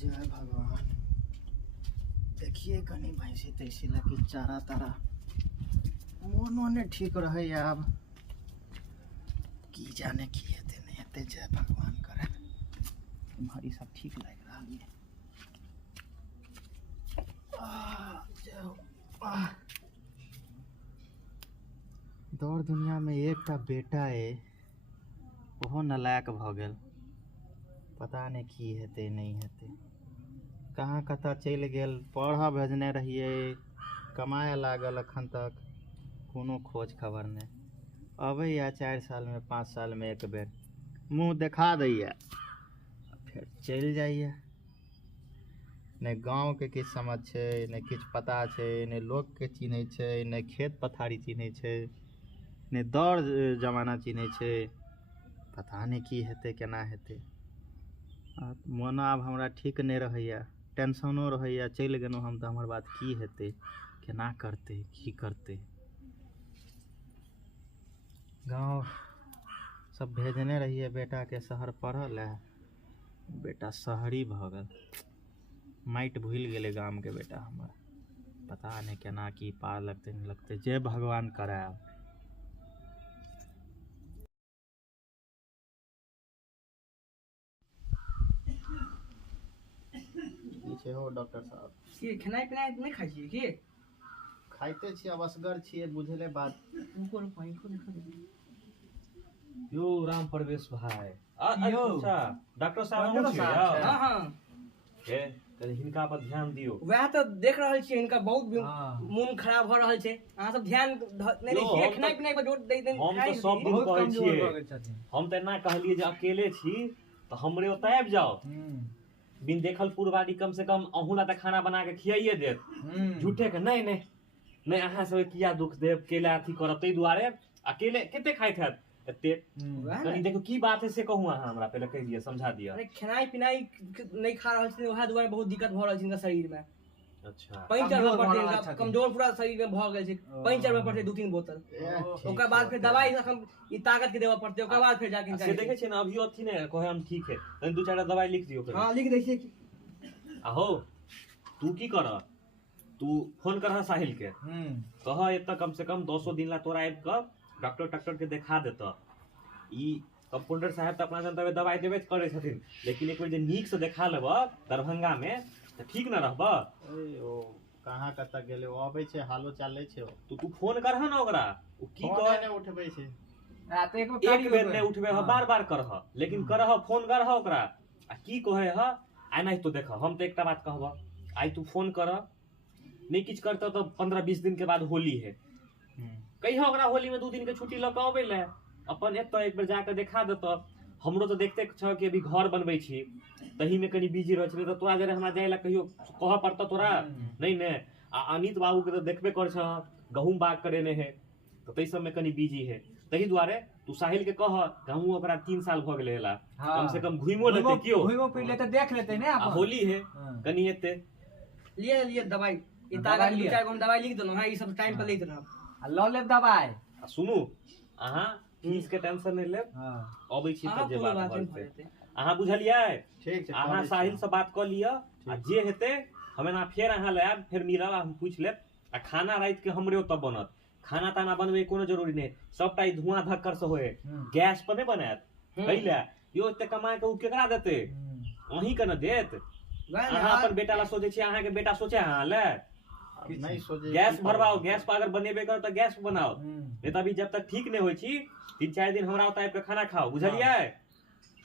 जय भगवान। देखिए कनी भैंसी तैसी लगी चारा तारा मन ओने ठीक रहे। अब की जाने की हेते नहीं हेते, जय भगवान करे। तुम्हारी सब ठीक लग रहा है। दौड़ दुनिया में एकटा बेटा है, ओहो नलायक भ गेल। पता नहीं की हेते नहीं हेते, कहाँ कतऽ चलि गेल। पढ़ऽ भेजने रहिए, कमाए लागल, अखन तक कोनो खोज खबर नहीं। अबैया 4 साल में 5 साल में एक बेर मुँह देखा दैया, फिर चलि जाइया। नहीं गाँव के किछु समझ छै, नहीं किछु पता छै, नहीं लोग के चिन्है छै, नहीं खेत पथारी चिन्है छै, नहीं दौड़ जमाना चिन्है छै। पता नहीं की हेतै केना हेतै। मोन आब हमरा ठीक नहीं रहैया, टेंशनो रहैया। चलि गेलहुँ हम तऽ हमर बात की हेतै, केना करतै, की करतै। गाँव सब भेजने रहिए बेटा के शहर पढ़ऽ ले, बेटा शहरी भऽ गेल। माटि भूलि गेलै गाम के बेटा हमर। पता नहीं केना की पार लगतै नहीं लगतै, जय भगवान करे। हो डॉक्टर साहब की खेनाइ पिनाइ नहीं खाइ छियै की? खाइते छी, अब असगर छियै, बुझले बात। यो राम प्रवेश भाई यो डॉक्टर साहब अहूँ छियै यौ? हाँ हाँ के कनी हिनका पर ध्यान दियौ। वएह तो देख रहल छियै, इनका बहुत मोन खराब भ रहल छै। अहाँ सब ध्यान नहीं दै छियै, खेनाइ पिनाइ पर जोर दै दै। हम तो सब दिन कहै छियै, हम त एना कहलिए जे अकेले छी त हमरे ओतय आबि जाओ। बिन देखल पूर्वाडी कम से कम अहूँ ला त खाना बना के खियाइए देत। झूठे के नहीं नहीं नहीं, अहाँ सब किया दुख देब, केला अथी करब, तै दुआरे अकेले कते खाइत हैत एते। कनी देखो की बात है से कहूँ, अहाँ हमरा पहले कह दिया, समझा दिया। अरे खेनाइ पिनाइ नहीं खा रहल छी, वएह दुआरे बहुत दिक्कत भ रहल छै इनका शरीर में। अच्छा पानी चढ़बऽ पड़तै इनका, कमजोर पूरा शरीर में भ गेल छै। पानी चढ़बऽ पड़तै 2-3 बोतल, ओकर बाद फिर दवाई रकम ई ताकत के देबऽ पड़तै, ओकर बाद फिर जाके से देखे छियै ना अभियो अथी ने कहे हम ठीक है, तनी 2-4 दवाई लिख दियो। हां लिख दै छियै। आहो तू की कर, तू फोन कर साहिल के, कह एत कम से कम 200 दिन ला तोरा आबि कर डॉक्टर के देखा देता। ई कंपाउंडर साहब तो अपना जनता दवाई देबे करे छथिन, लेकिन एक बेर जे नीक से देखा लेब दरभंगा में त ठीक न रहब। ओ कहाँ कतऽ गेले, ओ आबै छै, हालो चाल लै छै। तू फोन करह ना ओकरा, ओ की कह नहीं उठबै छै। एक बेर नहीं उठबे ह, बार बार करह, लेकिन करह फोन करह ओकरा। आ की कहे ह आइ नहीं तो देख, हम तो एकटा बात कहब, आई तू फोन कर, नहीं किछ करता तो 15-20 दिन के बाद होली है, कहिया ओकरा होली में 2 दिन के छुट्टी लऽ के अबै ले, अपन एतऽ एक बेर जाके देखा देता। हमरो तो देखते छ कि अभी घर बनबै छी, तही में कनी बिजी रह छलै, तो तोरा जरे हमरा जाय ला कहियो कह पड़ता तोरा नहीं ने। आ अनित बाबू के तो देखबे कर छ, गहूम बाग करेने है, तो तै सब में कनी बिजी है। तही दुआरे तू साहिल के कह, हमहू ओकरा 3 साल भ गेलै एला, कम से कम घुइमो लेते, कियो घुइमो फिर लेते, देख लेते ने। आ होली है कनी एते लिए दवाई, ई ताकत 2-4 गो दवाई लिख देलहुं। हां ई सब टाइम पर लैत रहब आ ल लेब दवाई। आ सुनू अहाँ फीस के टेंशन नहीं लेब, अबै छी त जे बात होतै अहाँ बुझलियै। ठीक छै, अहाँ साहिल से बात क लिया, आ जे हेतै हम एना फेर अहाँ ले आब, फेर मिलब, हम पूछ लेब। आ खाना रात के हमरे ओतऽ बनत, खाना ताना बनबे कोनो जरूरी नहीं, सबटा ई धुआं धक्कर से होए, गैस पर नहीं बनात। कैला यो एते कमा के उ केकरा देते, वही के न देत। अहाँ अपन बेटा ला सोचे छी, अहाँ के बेटा सोचे अहाँ ले नहीं सोचे। गैस भरवाओ, गैस पर अगर बनेबे कर तो गैस पर बनाओ, नहीं तो अभी जब तक ठीक नहीं होई छी 3-4 दिन हमरा ओतऽ आबि के खाना खाओ, बुझलियै।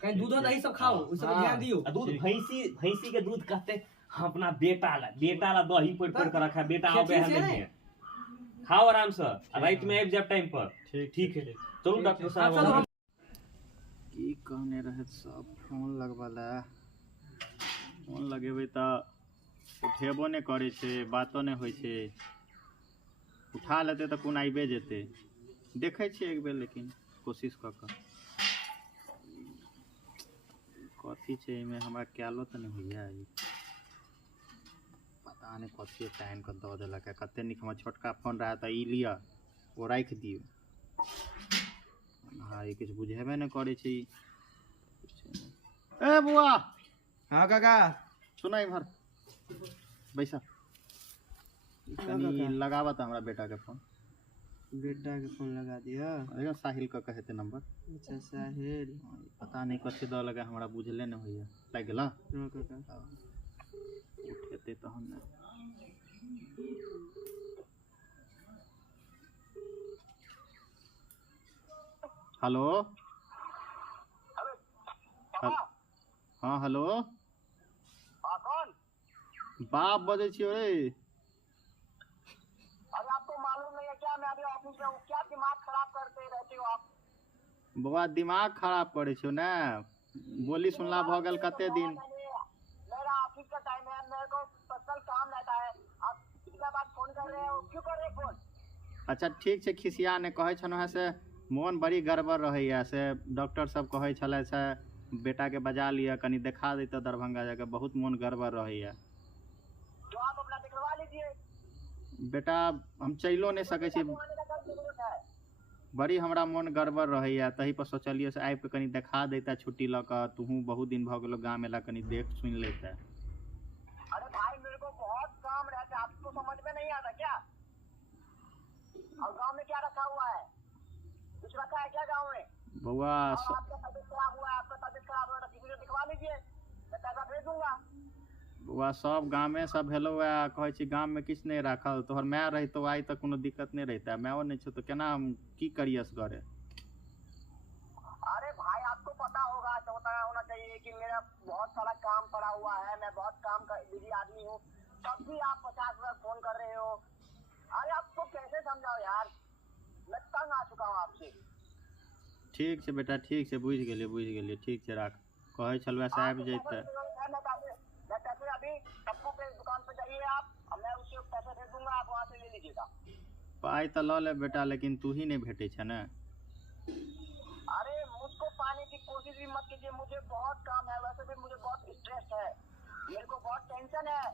कहीं दूध दही सब खाओ, उस सब ध्यान दियो। दूध भैंसी के दूध कहते हम अपना बेटा ला दही पोड़ के रखा, बेटा आबे है नहीं है। खाओ आराम से, रात में आबि जाब टाइम पर। ठीक है चलू डॉक्टर साहब। की कहने रहे सब, फोन लगवाला, फोन लगेबै तऽ उठेबो नहीं करे छै, बातो नहीं होइ छै। उठा लेते तऽ कोन आइबे जेतै, देखै छियै एक बेर, लेकिन कोशिश कऽ कऽ। कथी छै एहिमे हमरा कैलो तऽ नहीं होइया, पता नहीं कथी टाइम के दऽ देलक है। कते नीक हमर छोटका फोन रहा तऽ ई लिअ ओ राख दियौ। हाँ ये किछु बुझेबे नहीं करे छै। ए बुआ। हाँ काका। सुना इधर बैसा कनी लगावा था हमरा बेटा के फोन। बेटा के फोन लगा दिया। अरे साहिल का कहे थे नंबर। अच्छा साहिल, पता नहीं कथी द लगा हमरा बुझले नहीं होइए। लाग गेला उठेते तो हम ना। हेलो हाँ हेलो कौन? बाप बजे छियो रे। अरे आपको मालूम नहीं है क्या मैं अभी ऑफिस में हूँ? क्या दिमाग खराब करते रहते हो आप? बउआ दिमाग खराब करे छियो ना। बोली सुनला भ गेल कते दिन। मेरा ऑफिस का टाइम है, मेरे को पर्सनल काम रहता है। आप इतना बात फोन कर रहे हो, क्यों कर रहे हो फोन? अच्छा ठीक छै, खिसिया ने कहे छनो है से मोन बड़ी गड़बड़ रहैया से डॉक्टर सब कहे छले से बेटा के बजा लिया कनी देखा देते दरभंगा जाके, बहुत मोन गड़बड़ रहैया। तो आप अपना दिखवा लीजिए। बेटा हम चलो नहीं सके छी, बड़ी हमरा मन गड़बड़ रहैया, तही पर सोचलिए से आबि के कनी देखा देता छुट्टी ल क। तूहू बहुत दिन भ गेलो गाँव में कनी देख सुन लेता। अरे भाई मेरे को बहुत काम रहता है, आपको समझ में नहीं आता क्या? और गांव में क्या रखा हुआ है? कुछ रखा है क्या गांव में? बउआ आपका तबीयत खराब हुआ है, आपका तबीयत खराब हुआ है, किसी को दिखवा लीजिए, मैं पैसा भेज दूंगा। बउआ सब गाँव में सब हेलो कहे छी गाँव में किछ नहीं रखल। तोहर मैं रही तो आई तक कोनो दिक्कत नहीं रहता। मैं नहीं छो तो केना हम की करिए करे। अरे भाई आपको पता होगा, तो पता होना चाहिए कि मेरा बहुत सारा काम पड़ा हुआ है, मैं बहुत काम का बिजी आदमी हूँ, तब भी आप 50 बार फोन कर रहे हो। अरे आपको कैसे समझाओ यार, मैं तंग आ चुका हूँ आपसे। ठीक है बेटा ठीक है, बुझ गेलिए ठीक है राख। कहे छलवा से आबि जैते। मैं पैसे अभी टप्पू के दुकान पे जाइए आप, और मैं उससे पैसे भेज दूंगा, आप वहाँ से ले लीजिएगा। पाई तो ल ले बेटा, लेकिन तू ही नहीं भेटे छ ना। अरे मुझको पाने की कोशिश भी मत कीजिए, मुझे बहुत काम है, वैसे भी मुझे बहुत स्ट्रेस है, मेरे को बहुत टेंशन है।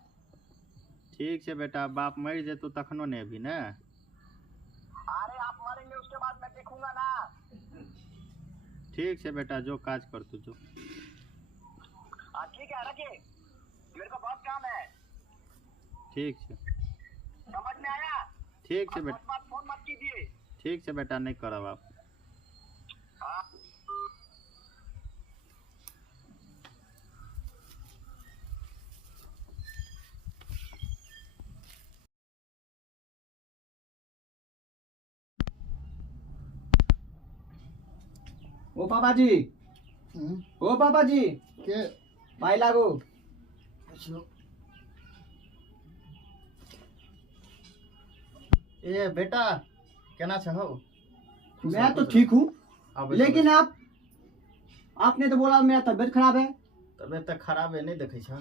ठीक है बेटा, बाप मर जेतु तखनो नहीं अभी ना। अरे आप मरेंगे उसके बाद मैं देखूंगा ना। ठीक है बेटा, जो काज कर तू जो। ठीक है रखिए, मेरे को बहुत काम है। ठीक है समझ में आया? ठीक है बेटा, फोन मत कीजिए। ठीक है बेटा, नहीं करब आप। हाँ। ओ पापा जी, ओ पापा जी के भाई लागो। ए बेटा केना छहो? मैं तो ठीक हूँ, लेकिन आपने तो बोला मेरा तबीयत खराब है। तबीयत तो खराब है, नहीं देखे छ?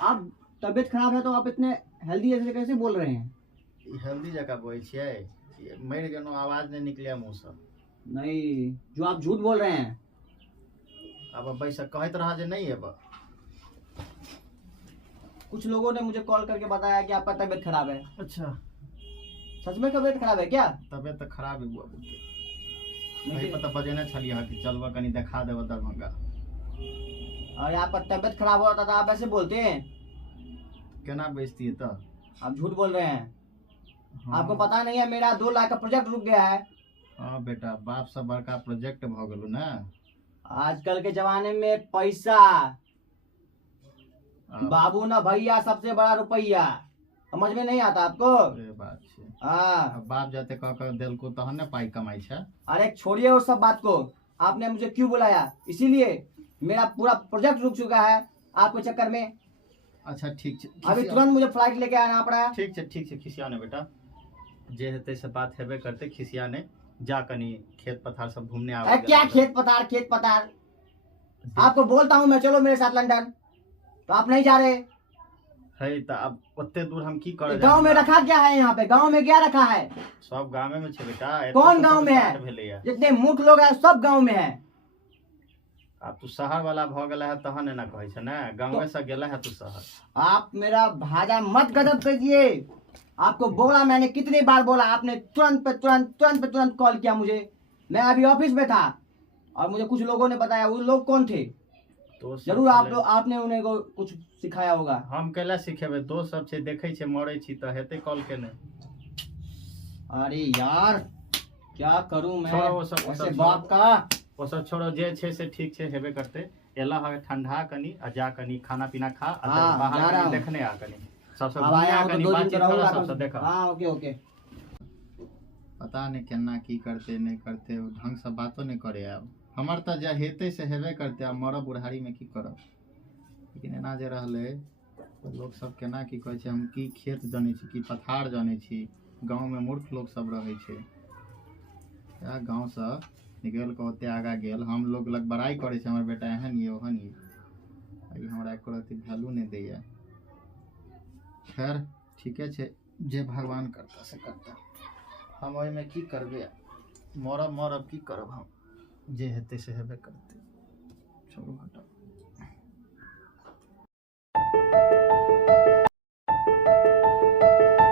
आप तबीयत खराब है तो आप इतने हेल्दी ऐसे कैसे बोल रहे हैं? हेल्दी जगह बोले छियै, मर गेनो आवाज नहीं निकले मुँह से। नहीं, जो आप झूठ बोल रहे हैं। अब बैसा कहत रहा जे नहीं है बा। कुछ लोगों ने मुझे कॉल करके बताया कि आपका तबीयत खराब है। अच्छा सच में तबीयत खराब है क्या? तबीयत तो खराब ही हुआ बुझे। नहीं पता बजेने छलिए कि चलवा कनी देखा देव दरभंगा। और आपका तबीयत खराब हो रहा था आप ऐसे बोलते हैं? केना बेइज्जती है तो? आप झूठ बोल रहे हैं। हाँ। आपको पता नहीं है मेरा 2 लाख का प्रोजेक्ट रुक गया है। हाँ बेटा, बाप से बड़का प्रोजेक्ट भ गेलो ना। आजकल के जमाने में पैसा बाबू ना भैया, सबसे बड़ा रुपया। समझ में नहीं आता आपको? ये बात है। हाँ, अब बाप जाते कह कर दिल को तहन ने पाई कमाई छे। अरे छोड़िए उस सब बात को। आपने मुझे क्यों बुलाया? इसीलिए मेरा पूरा प्रोजेक्ट रुक चुका है आपके चक्कर में। अच्छा ठीक है, अभी तुरंत मुझे फ्लाइट लेके आना पड़ा है। ठीक है खिसिया ने बेटा, जे हेते से बात हेबे करते। खिसिया ने जा कनी खेत पथार सब घूमने आ। क्या खेत पथार? आपको बोलता हूँ मैं, चलो मेरे साथ लंदन, तो आप नहीं जा रहे। है तो अब ओते दूर हम की करे? गांव में रखा क्या है? यहाँ पे गांव में क्या रखा है? सब गांव में छे बेटा। कौन गांव में है? जितने मूर्ख लोग हैं सब गांव में है। अब तू शहर वाला भ गेला है तहन ना कहे छ ना, गांव से गेला है तू शहर। आप मेरा भाजा मत गजब कीजिए। आपको बोला मैंने, कितनी बार बोला, आपने तुरंत पे तुरंत कॉल किया मुझे। मैं अभी ऑफिस में था और मुझे कुछ लोगों ने बताया। वो लोग कौन थे? दोस्त जरूर सब आपने उन्हें को कुछ सिखाया होगा। हम कैला सिखेबै, दोस्त सब छै देखै छै मरै छी तऽ हेतै कॉल केने। अरे यार क्या करूं मैं छोड़ो वो सब ऐसे बाप का। वो सब छोड़ो, जे छै से ठीक छै, हेबे करते। एला है ठंडा कनी आ जा कनी खाना पीना खा आ हाँ, जा बाहर रहा कनी हूँ। देखने आ कनी सबसे अब घूमे आया आ हूं तो कनी 2 दिन बातचीत तो करो रहूंगा सबसे देखो। हाँ ओके ओके। पता नहीं केना की करते नहीं करते, ढंग से बातो नहीं करे। आब हमर तऽ जे हेतै से हेबे करते, आब मरब बुढ़ारी में की करब। लेकिन एना जे रहले लोग सब केना की कहै छै, हम की खेत जानै छी की पथार जानै छी, गांव में मूर्ख लोग सब रहै छै। या गांव से निकल के ओते आगा गेल, हम लोग लग बड़ाई करे छै हमर बेटा एहन ये ओहन ये, आई हमरा एको रति वैल्यू नहीं दैया। खैर ठीके छै, जे भगवान करता से करता, हम ओहिमे की करबै। मरब की करब, हम जे हेतै से हेबे करतै। छोड़ू हटाओ।